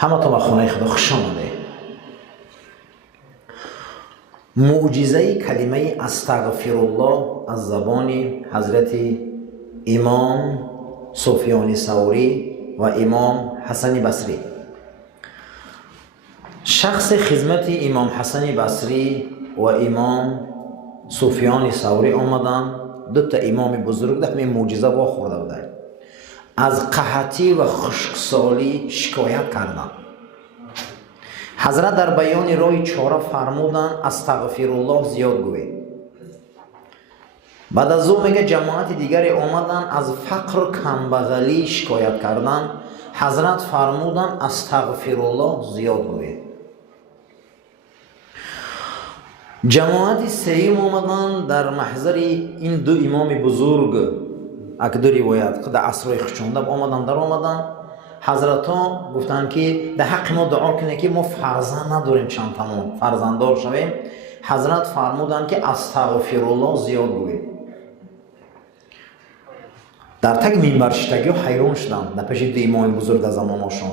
همه تو به خونه خدا خوش آمده. معجزه کلمه استغفرالله از زبان حضرت امام سفیان ثوری و امام حسن بصری. شخص خدمت امام حسن بصری و امام سفیان ثوری آمدن، دو تا امام بزرگ در همین معجزه واخورده بودند. از قحطی و خشکسالی شکایت کردند. حضرت در بیان راه چاره فرمودند استغفرالله زیاد گویید. بعد از او میگه جماعت دیگری آمدن از فقر و کمبغلی شکایت کردند. حضرت فرمودند استغفرالله زیاد گویید. جماعت سوم آمدن در محضر این دو امام بزرگ اک دو روایت در عصرهای خشونده آمدن در آمدن. حضرت ها گفتند که در حق ما دعا کنه که ما فرزند نداریم، چند تمام فرزنددار شویم. حضرت فرمودند که استغفرالله زیاد گویید. در تک منبر شدگی و حیران شدند در پیش دو امام بزرگ از زمانشان.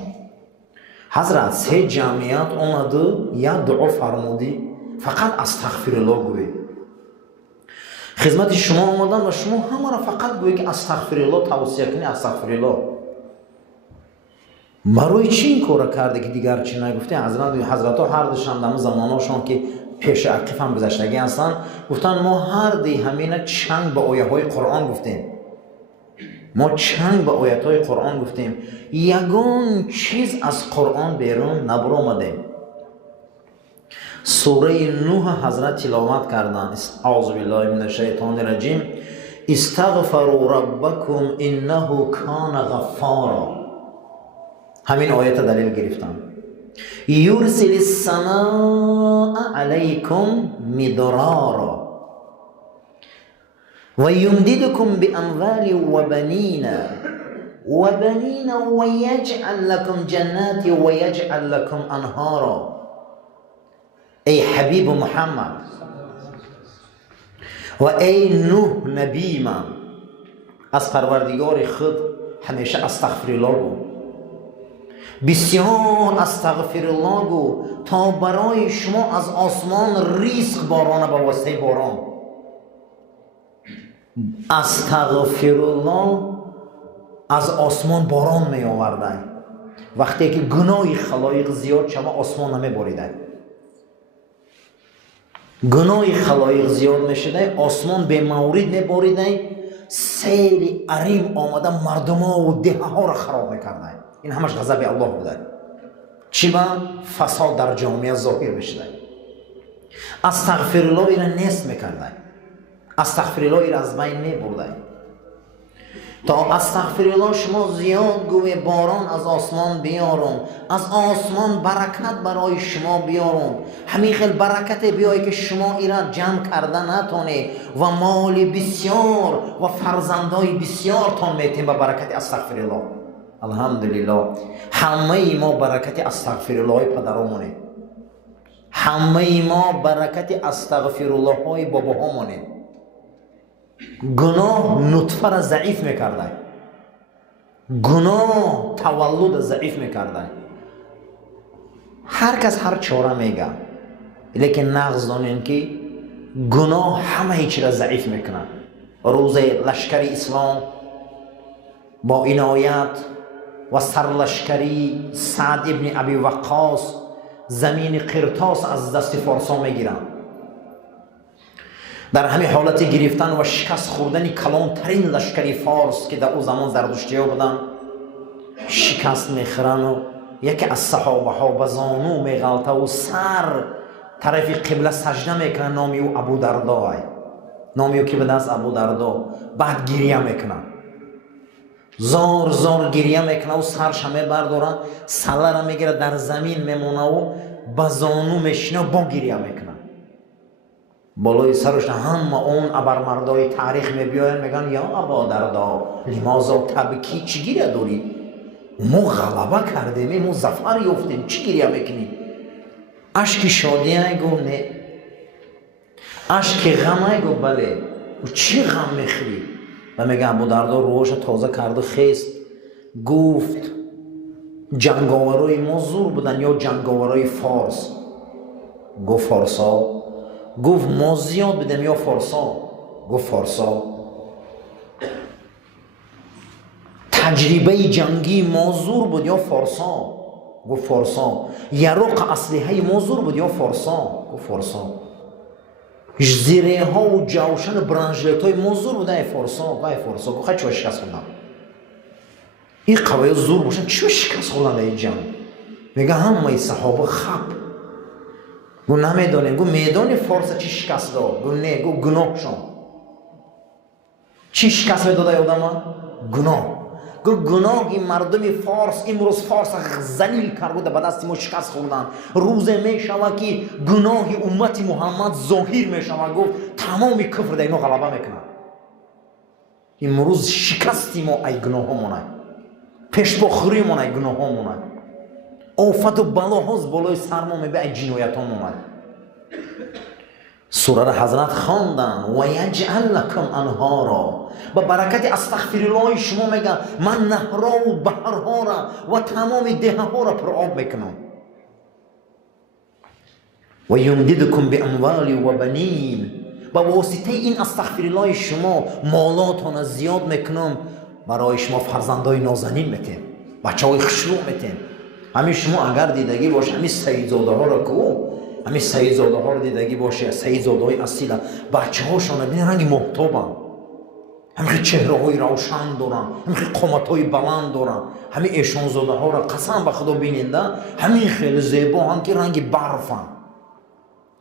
حضرت سه جمعیت آمده یا دعا فرمودی فقط استغفرالله گویید. خدمت شما آمدن و شما همه را فقط گویید که استغفرالله توصیه کنی استغفرالله. برای چی این کار کرده که دیگر چی نگفته؟ حضرت ها هر دوشان در زمانشان که پیش عقیف هم گذشتگی هستند گفتن ما هر دی همین چنگ به آیه های قرآن گفتیم. ما چنگ به آیات های قرآن گفتیم، یگان چیز از قرآن بیرون نبرآمده. سوره نوح حضرت تلاوت کردند. اعوذ بالله من الشیطان الرجیم. استغفروا ربکم انه کان غفارا. همین آیت دلیل گرفتن. یرسل السماء علیکم مدرارا و یمددکم باموال و بنین و یجعل لکم جنات و یجعل لکم انهارا. ای حبیب محمد و ای نوح نبی من، از پروردگار خود همیشه استغفرالله گو، بسیار استغفرالله گو تا برای شما از آسمان رزق بارانه به واسطه باران. استغفرالله از آسمان باران می آورده. وقتی که گناه خلایق زیاد شما آسمان نمی باریده. گناه خلایق زیاد می شده آسمان به مورد می باریده. سیل عریم آمده مردم ها و ده ها را خراب می کرده. این همش غضب الله بوده. چی با فساد در جامعه ظاهر بشده. استغفرالله اینا نیست میکرده. استغفرالله اینا از بین میبرده. تا استغفرالله شما زیاد گوی باران از آسمان بیارم، از آسمان برکت برای شما بیارم. همین خیل برکت بیایی که شما اینا جمع کرده نتونه و مال بسیار و فرزندای بسیار تان میتیم به برکت استغفرالله. الحمدلله همه ما برکت استغفرالله پدرامونه، همه ما برکت استغفرالله های باباهامونه. گناه نطفه را ضعیف میکرده، گناه تولد ضعیف میکرده. هر کس هر چاره میگه، لیکن نغز دانین که گناه همه چیز را ضعیف میکنه. روز لشکر اسلام با عنایت و سرلشکری سعد ابن ابی وقاص زمین قرطاس از دست فارسا میگیرند. در همین حالت گرفتن و شکست خوردن کلان ترین لشکری فارس که در او زمان زردشتی ها بودن شکست میخورن و یکی از صحابه ها به زانو میغلطه و سر طرف قبله سجده میکنه. نامی او ابو دردا، نامی او که به دست ابو دردا. بعد گریه میکنن، زار زار گریه میکنه و سرش همه بردارن، سله را میگیره در زمین میمونه و به زانو میشینه و با گریه میکنه. بالای سرش همه اون ابرمردای تاریخ میبیاین میگن یا ابا دردا لماذا تبکی، چی گریه داری؟ ما غلبه کردیم، ما ظفر یافتیم، چی گریه میکنی؟ اشک شادی نگو نه، اشک غم نگو بله. و چی غم میخوری؟ و میگه ابو دردا روش تازه کرده خیست، گفت جنگاورای ما زور بودن یا جنگاورای فارس؟ گفت فارسا. گفت ما زیاد بودیم یا فارسا؟ گفت فارسا. تجربه جنگی ما زور بود یا فارسا؟ گفت فارسا. یرق اسلحه ما زور بود یا فارسا؟ گفت فارسا. زیره ها و جوشن برنجلت های ما زور بود یا فارسا؟ گفت فارسا. گفت خیلی چه شکست خوندم این قوای زور باشن چه شکست خوندن در این جنگ؟ میگه همه صحابه خب گو نمیدانیم. گو میدانی فارس چی شکست داد؟ گو نه. گو گناه شون چی شکست میداده آدم ها؟ گناه. گو گناهی مردم فارس امروز فارس ذلیل کرده به دست ما شکست خوردن. روز میشوه که گناهی امت محمد ظاهر میشوه. گفت تمامی کفر در اینو غلبه میکنه. امروز شکستی ما ای گناه همونه، پیشبخوری ما ای گناه همونه، آفت و بلاهاز بالای سر ما میبه ای جنایت همونه. سوره را حضرت خواندن و یجعل لکم انهارا. با برکت استغفرالله شما میگن من نهرها و بحرها را و تمام دهه ها را پر آب میکنم. و یمددکم باموال و بنین. با واسطه این استغفرالله شما مالاتون زیاد میکنم، برای شما فرزندای نازنین میتیم، بچه های خشروع میتیم. همین شما اگر دیدگی باشه همین سیدزاده ها را که همین سیدزاده ها را دیدگی باشه، سیدزاده های اصیل بچه هاشون ببین رنگ محتابن، همین چهره های روشن دارن، همین قامت های بلند دارن. همین ایشان زاده ها را قسم به خدا بیننده همین خیلی زیبا هم که رنگ برفن.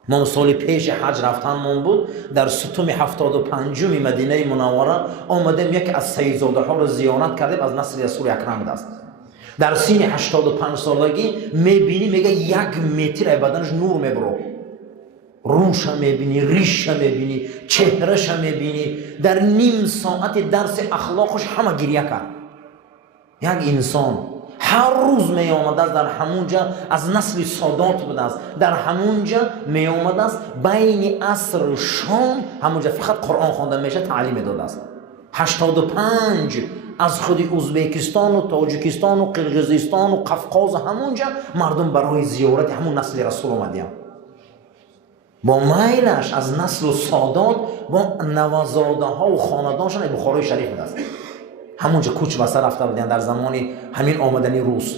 ما سال پیش حج رفتن بود در ستم 75 مدینه منوره آمدیم یک از سیدزاده ها را زیارت کردیم از نسل رسول اکرم دست. در سین 85 سالگی میبینی میگه 1 متر بدنش نور میبره، روش هم میبینی، ریش هم میبینی، چهرش هم میبینی. در نیم ساعت درس اخلاقش همه گریه کرد. یک انسان هر روز می آمده است در همونجا از نسل سادات بوده است، در همونجا می آمده است بین عصر و شام همونجا فقط قرآن خوانده میشه، تعلیم داده است. 85 از خود ازبکستان و تاجیکستان و قرقیزستان و قفقاز همونجا مردم برای زیارت همون نسل رسول آمدیم. با میلش از نسل سادات با نوازاده ها و خاندانشان بخارای شریف بوده است. همونجا کوچ بسر رفته بودن در زمان همین آمدنی روس.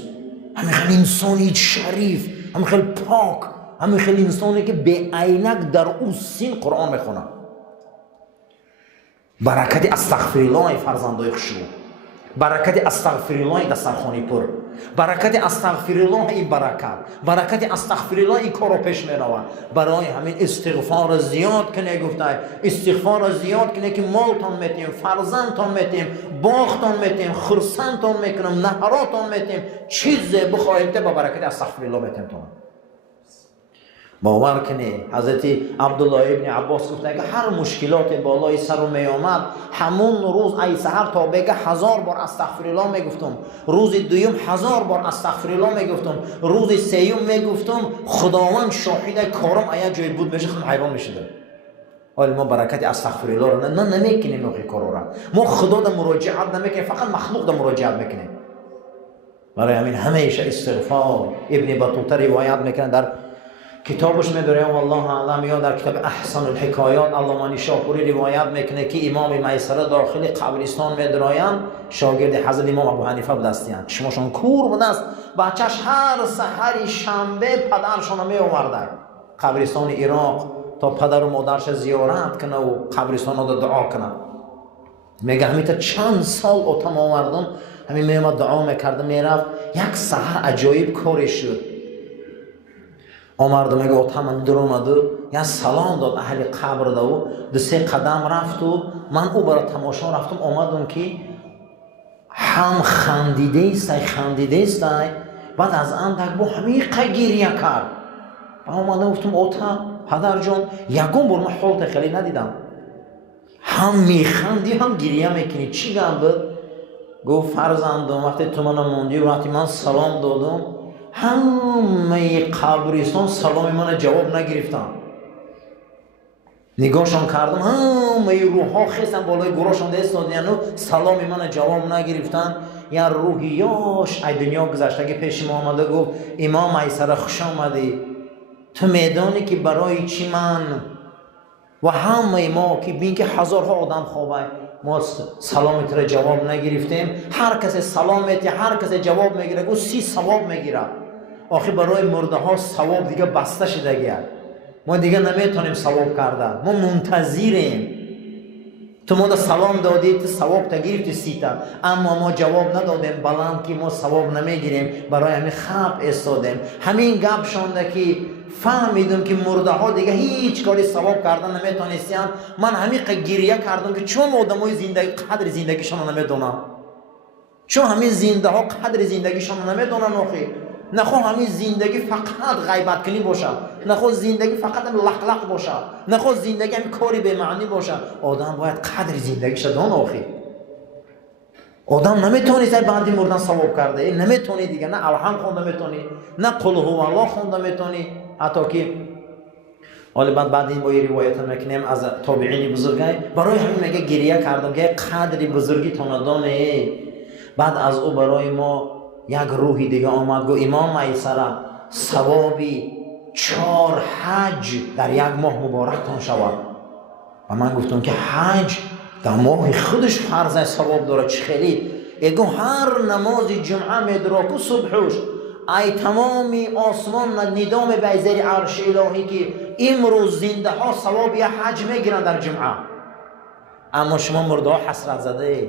همین خیلی انسانی شریف، همین خیلی پاک، همین خیلی انسانی که به عینک در اون سین قرآن میخونه. برکت استغفرالله فرزندای خشوع، برکت استغفرالله دسترخوانی پر، برکت استغفرالله این برکت استغفرالله این کارو پیش میروه. برای همین استغفار زیاد کنه، گفته استغفار زیاد کنه که مالتان میتیم، فرزندتان میتیم، باغتان میتیم، خرسندتان میکنم، نهراتان میتیم، چیزی بخواهید با برکت استغفرالله میتیم تون. باور کنی حضرت عبدالله ابن عباس گفته که هر مشکلات بالای سر می آمد همون روز ای سحر تا بگه 1000 بار استغفرالله میگفتم، روز دوم 1000 بار استغفرالله میگفتم، روز سوم میگفتم خداوند شاهد کارم ایا جای بود بشه خودم حیران میشدم. حالا ما برکت استغفرالله رو نمیکنیم، نوعی کارو را ما خدا در مراجعت نمیکنیم، فقط مخلوق در مراجعت میکنیم. برای همین همیشه استغفار. ابن بطوطه روایت میکنه در کتابش میبریم والله اعلم، یا در کتاب احسن الحکایات علامه نیشاپوری روایت میکنه که امام میسره داخل قبرستان میدراین، شاگرد حضرت امام ابو حنیفه بودستیان. چشمشون کور بود است، بچهش هر سحر شنبه پدرشون می آورده قبرستان عراق تا پدر و مادرش زیارت کنه و قبرستان رو دعا کنه. میگه همین چند سال او تمام مردم همین میامد دعا میکرده میرفت. یک سحر عجایب کاری شد. مردم میگه اوتام در اومد و یا سلام داد اهل قبر دو 2-3 قدم رفت و من او برای تماشا رفتم. آمدم که هم خندیده است بعد از اندک با همیقه گریه کرد. آمدم گفتم اوتا پدر جان یکم بار من حالت خیلی ندیدم، هم میخندی هم گریه میکنی، چی گم بود؟ گفت فرزندم وقتی تو منو موندی و وقتی من سلام دادم همه قبرستان سلام من جواب نگرفتن. نگاهشان کردم همه روحا خیستن بالای گوراشان دست دادن و سلام من جواب نگرفتن. یا روحیاش ای دنیا گذشتگی پیش ما آمده گفت امام ایسر خوش آمدی، تو میدانی که برای چی من و همه ما که بین که هزارها آدم خوابه ما سلامت را جواب نگرفتیم، هر کس سلامتی هر کس جواب میگیره گفت 30 ثواب میگیره. آخه برای مرده ها ثواب دیگه بسته شده گیه، ما دیگه نمیتونیم ثواب کردن، ما منتظریم. تو ما سلام دادی تو ثواب تا گرفتی 30 تا، اما ما جواب ندادیم بلند که ما ثواب نمیگیریم، برای همین خب ایستادیم. همین گپ شونده که فهمیدم که مرده ها دیگه هیچ کاری ثواب کردن نمیتونستن. من همین گریه کردم که چون آدمای زندگی قدر زندگیشون نمیدونن، چون همین زنده ها قدر زندگیشون نمیدونن. آخه نخواه همین زندگی فقط غیبت کنی باشه، نخواه زندگی فقط هم لق باشه، نخواه زندگی هم کاری به معنی باشه. آدم باید قدر زندگیش دان. آخه آدم نمیتونی سر بعدی مردن ثواب کرده، نمیتونی دیگه، نه الحمد خونده میتونی، نه قل هو الله خونده میتونی. حتی که حالا بعد این با یه روایت میکنیم از تابعین بزرگای، برای همین میگه گریه کردم که قدر بزرگی تو ندانه. بعد از او برای ما یک روحی دیگه آمد گو امام ایسر ثوابی 4 حج در یک ماه مبارک تان شود. و من گفتم که حج در ماه خودش فرض ثواب داره چه خیلی. اگه هر نماز جمعه میدراکو صبحوش ای تمامی آسمان ندام به زیر عرش الهی که امروز زنده ها ثواب یک حج میگیرن در جمعه. اما شما مرده ها حسرت زده،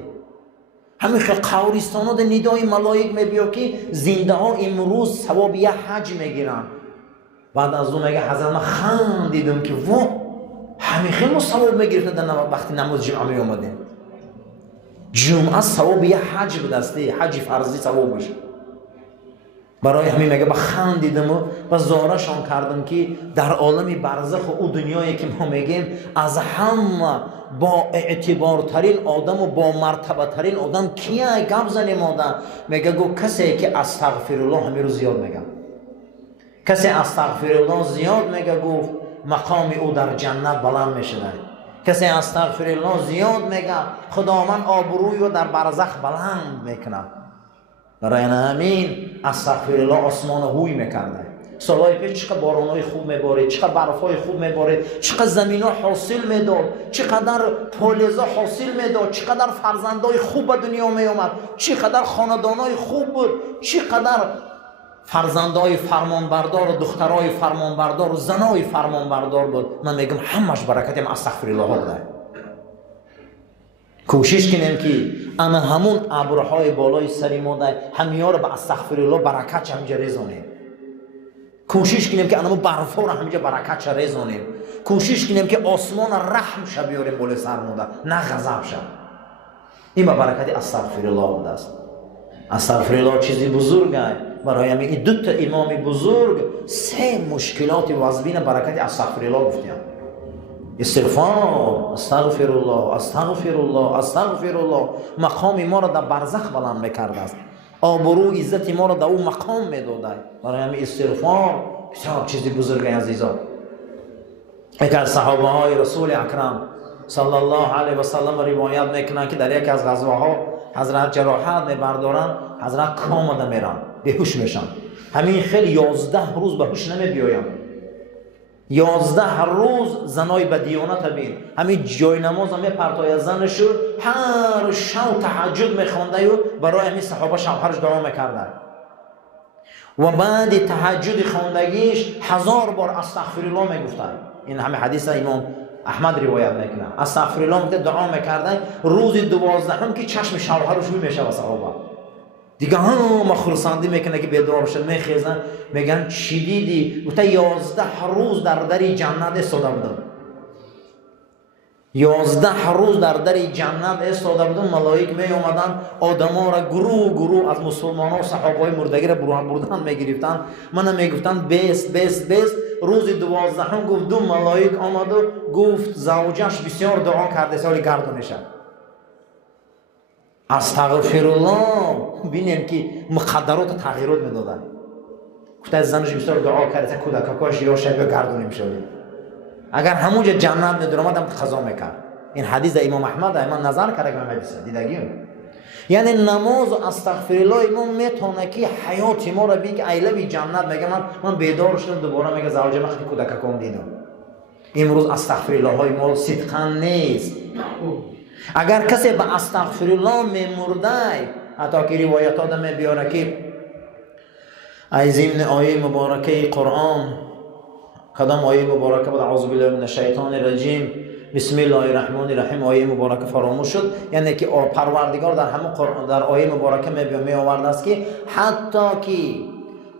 همین قبرستان ها در ندای ملائک میبیا که زنده ها امروز ثواب یک حج میگیرن. بعد از اون میگه حضرت من خندیدم که وا همین خیلی ما ثواب میگرفتن در وقتی نماز جمعه می اومدیم. جمعه ثواب یک حج به دسته، حج فرضی ثواب بشه. برای همین میگه خندیدم و زارشان کردم که در عالم برزخ او دنیایی که ما میگیم از همه با اعتبارترین آدم و با مرتبه ترین آدم کیه گپ زنیم آدم. میگه گو کسی که استغفرالله همین رو زیاد میگه، کسی استغفرالله زیاد میگه گفت مقام او در جنت بلند میشه. کسی استغفرالله زیاد میگه خداوند آبروی رو در برزخ بلند میکنه. برای همین استغفرالله آسمان هوی میکرده. سالهای پیش چقدر بارانهای خوب میباره، چقدر برفهای خوب میباره، چقدر زمین ها حاصل میداد، چقدر پالزا حاصل میداد، چقدر فرزندای خوب به دنیا میامد، چقدر خاندانهای خوب بود، چقدر فرزندای فرمانبردار و دخترای فرمانبردار و زنای فرمانبردار بود. من میگم همش برکت استغفرالله ها بوده. کوشش کنیم که اما همون ابرهای بالای سری ما در همیار به استغفرالله برکت همینجا ریزانیم. کوشش کنیم که انمو برفا رو همینجا برکت چه ریزانیم. کوشش کنیم که آسمان رحم شد بیاریم بالای سر ما نه غضب شد. این با برکت استغفرالله بوده است. استغفرالله چیزی بزرگه. برای همین این 2 تا امام بزرگ 3 مشکلات وزبین برکت استغفرالله گفتیم. استغفار، استغفرالله، استغفرالله، استغفرالله مقام ما را در برزخ بلند میکرده است. آبرو عزت ما را در او مقام میداده. برای همین استغفار بسیار چیزی بزرگه عزیزان. یکی از صحابه های رسول اکرم صلی الله علیه و سلم روایت میکنن که در یک از غزوه‌ها حضرت جراحت میبردارن، حضرت کامده میرن، بیهوش میشن. همین خیلی 11 روز بهوش نمیبیاین. 11 روز زنای بدیانت بین همین جای نماز هم پرتای زنشو هر شب تهجد میخونده و برای همین صحابه شوهرش دعا میکرده و بعد تهجد خوندگیش 1000 بار استغفرالله میگفته. این همه حدیث امام احمد روایت میکنه. استغفرالله دعا میکرده. روز 12 هم که چشم شوهرش میشه و صحابه دیگه همه خرسندی میکنه که بیدار شد، میخیزن میگن چی دیدی؟ گفته 11 روز در دری جنت ایستاده بودم. 11 روز در دری جنت ایستاده بودم. ملائک می اومدن آدما را گروه از مسلمان ها و صحابه مردگی را بردن میگرفتن. من میگفتن بیست. روز 12 هم گفت 2 ملائک آمد و گفت زوجش بسیار دعا کرده سالی گردونشه. استغفرالله بینیم که مقدرات تغییرات میدادن. گفته از زنش بسیار دعا کرده کودکاکاش یا شب گردونیم شده. اگر همونجا جنت میدرامد هم خضا میکرد. این حدیث امام احمد من نظر کرده که من حدیث دیدگیم یعنی نماز و استغفرالله ما میتونه که حیات ما را بگه ایلوی جنت. میگه من بیدار شدم دوباره میگه زوجه وقتی کودککم دیدم. امروز استغفرالله های ما صدقا نیست. اگر کسی به استغفرالله میمرده، حتی که روایت ها می بیاره که ای ضمن آیه مبارکه قرآن، کدام آیه مبارکه بود؟ اعوذ بالله من الشیطان الرجیم بسم الله الرحمن الرحیم. آیه مبارکه فراموش شد. یعنی که پروردگار در همون قرآن در آیه مبارکه می آورده است که حتی که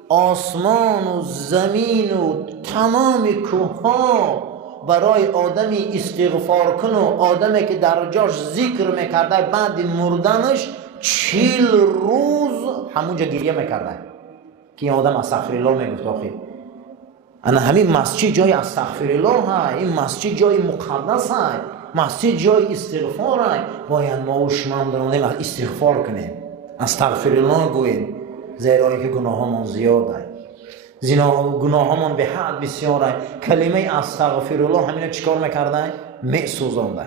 آسمان و زمین و تمام کوه‌ها برای آدمی استغفار کنه و آدمی که در جاش ذکر میکرده بعد مردنش 40 روز همونجا گریه میکرده که این آدم استغفرالله میگفت. آخه انا همین مسجد جای استغفرالله های، این مسجد جای مقدس های، مسجد جای استغفار های. باید ما و شما درونیم استغفار کنیم، استغفرالله گوییم، زیرا که گناهامون زیاد های، گناهامون به حد بسیار های. کلمه استغفرالله همینه چیکار میکرده؟ میسوزانده.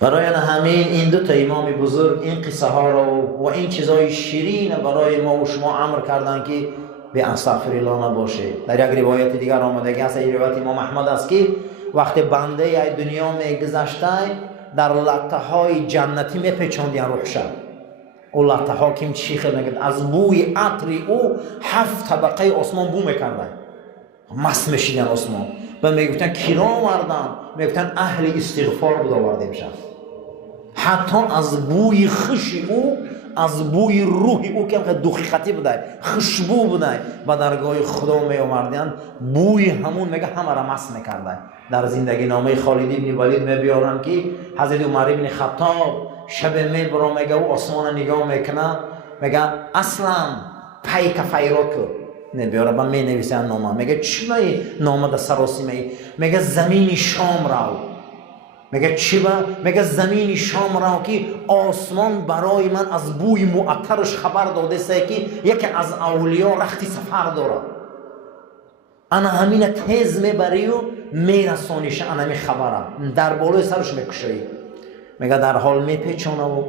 برای همین این دو تا امام بزرگ این قصه ها رو و این چیزای شیرین برای ما و شما امر کردن که به استغفرالله نباشه. در یک روایت دیگر آمده است، این روایت امام احمد است که وقتی بنده ای دنیا میگذشته در لطه های جنتی میپیچاند روحش. او لطه ها که چی خیلی میگه از بوی عطر او 7 طبقه آسمان بو میکردن، مست میشیدن آسمان. و میگفتن کیرا آوردن؟ میگفتن اهل استغفار بود آورده میشن. حتی از بوی خش او، از بوی روح او که دقیقتی بوده، خوشبو بوده، به درگاه خدا می آوردن. بوی همون میگه همه را مست میکرده. در زندگی نامه خالد ابن ولید می بیارن که حضرت عمر ابن خطاب شب می برا میگه و آسمان نگاه میکنه، میگه اصلا پیک فیرات کن. نبیاره با می نویسن نامه. میگه چی بایی نامه در سراسی میگه زمین شام راو. میگه چی با؟ میگه زمین شام راو که آسمان برای من از بوی معطرش خبر داده است که یکی از اولیا رختی سفر داره. انا همین تیز میبری و میرسانیش. انا همین خبرم در بالای سرش میکشایی. میگه در حال میپیچونه و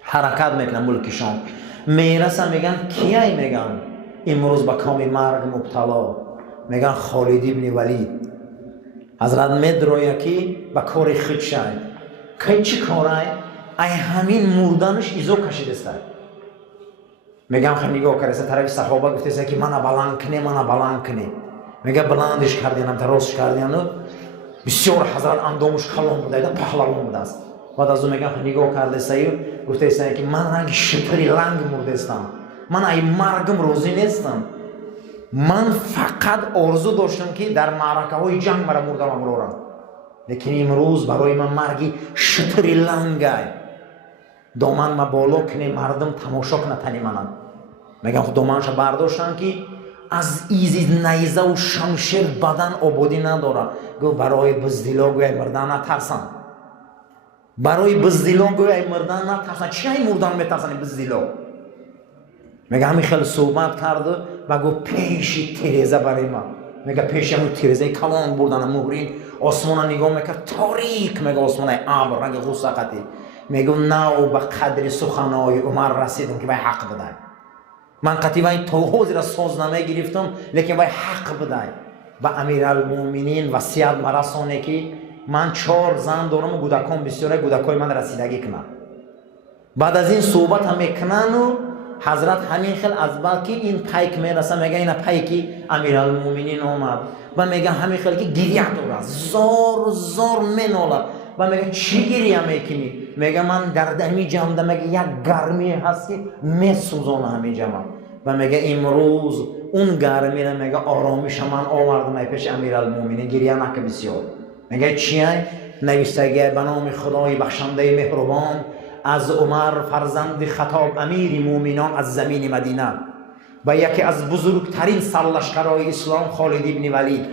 حرکت میکنه ملکشان. میرسن میگن کیای؟ میگن امروز با کام مرگ مبتلا. میگن خالد ابن ولید. حضرت مدرویا که با کار خود شد که چی کاره؟ ای همین مردنش ایزو کشیده است. میگم خیلی نگاه کرده طرف صحابه گفته که منو بلند کنی، منو بلند کنی. میگه بلندش کردیم، درستش کردیم. بسیار حضرت اندامش کلام بوده، پهلوان بوده است. بعد از اون میگم خیلی نگاه کرده سایو گفته که من رنگ شتری رنگ مرده استم، من ای مرگم روزی نیستم. من فقط آرزو داشتم که در معرکه های جنگ مرا مردم برورم، لیکن امروز برای من مرگی شتری لنگه. دامن ما بالا کنه مردم تماشا کنه تنی منم. میگم خود دامنش برداشتن که از ایزی نیزه و شمشیر بدن آبادی نداره. گفت برای بزدلا گوی مردن نترسن، برای بزدلا گوی مردن نترسن. چی های مردن میترسن بزدلا؟ میگه همین خیلی صحبت کرده و گفت پیشی تیرزه برای من. میگه پیشی همون تیرزه کلان بردن مهرین. آسمان نگاه میکرد تاریک. میگه آسمان ابر رنگ غوسقتی. میگه نه به قدر سخنهای عمر رسیدم که باید حق بدن. من قطعا این توحوزی را ساز نمیگرفتم، لیکن باید حق بدن. با امیرالمومنین وصیت مرسانه که من 4 زن دارم و کودکان بسیاره، کودکای من رسیدگی کنم. بعد از این صحبت هم میکنن و حضرت همین خیل از بعد که این پیک میرسه میگه این پیکی امیرالمومنین آمد و میگه همین خیل که گریه داره، زار میناله و میگه چی گریه میکنی؟ میگه من در دمی جمع میگه یک گرمی هست که میسوزانه همین جمع و میگه امروز اون گرمی رو میگه آرامش من آوردم پیش امیرالمومنین. گریه نکه بسیار. میگه چیه؟ نویسته به نام خدای بخشنده مهربان از عمر فرزند خطاب امیر مومنان از زمین مدینه و یکی از بزرگترین سرلشکرهای اسلام خالد ابن ولید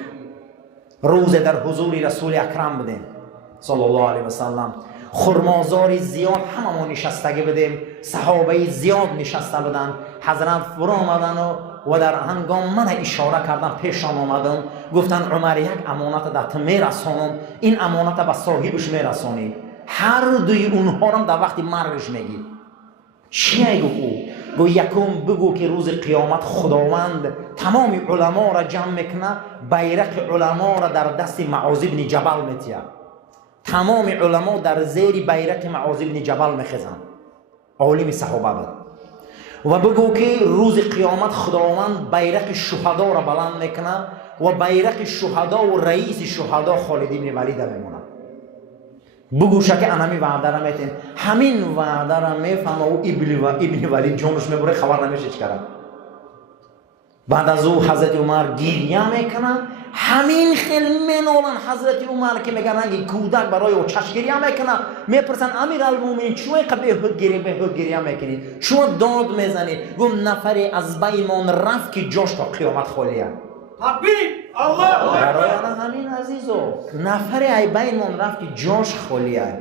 روز در حضور رسول اکرم بودیم صلی الله علیه و سلم. خرمازاری زیاد همه ما نشستگی بودیم، صحابه زیاد نشسته بودن. حضرت فرا آمدن و در هنگام من اشاره کردن پیشان آمدن. گفتن عمر یک امانت در تو میرسانم، این امانت به صاحبش میرسانی. هر دوی اونها رو در وقت مرگش میگی. چیه گو یکم بگو که روز قیامت خداوند تمام علما را جمع میکنه، بیرق علما را در دست معاذ بن جبل میتیه. تمام علما در زیر بیرق معاذ بن جبل میخزن، عالم صحابه بود. و بگو که روز قیامت خداوند بیرق شهدا را بلند میکنه و بیرق شهدا و رئیس شهدا خالد بن ولید میمونه. بگو که انمی وعده را میتین، همین وعده را میفهمه و ابن ولید جانش میبره، خبر نمیشه چیکاره. بعد از او حضرت عمر گریه میکنه، همین خیلی منالن حضرت عمر که میگن اگه کودک برای او چشم گریه میکنه، میپرسن امیرالمومنین چوی قبل احد گریه میکنید، چوی داد میزنید؟ گفت نفری از بینمان رفت که جاش تا قیامت خالیه. تکبیر الله برای آن همین عزیزو، نفری ای بینمان رفت که جاش خالیه.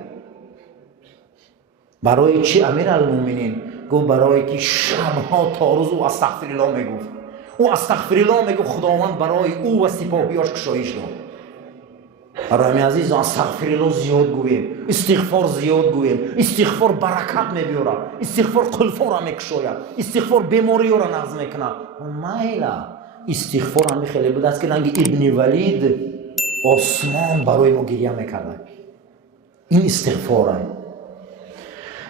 برای چی امیرالمومنین؟ گفت برای که شبها تا روز او استغفرالله میگفت، او استغفرالله میگفت خداوند برای او و سپاهیاش کشایش داد. برای همین عزیز استغفرالله زیاد گوییم، استغفار زیاد گوییم. استغفار برکت میبیاره، استغفار قلفا را میکشاید، استغفار بیماری را نقض میکنه. مایلا استغفار هم خیلی بود است که رنگ ابن ولید آسمان برای ما گریه میکرده. این استغفاره.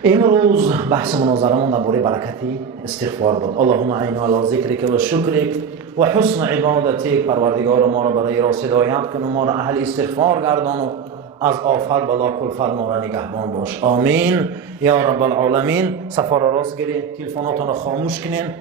امروز بحث مناظرمون درباره برکتی استغفار بود. اللهم اعنا علی ذکرک و شکرک و حسن عبادتک. پروردگار ما را برای راست هدایت کن و ما را اهل استغفار گردان و از آفت بلا کلفت ما را نگهبان باش. آمین یا رب العالمین. صفا را راست گیرید، تلفناتون را خاموش کنین.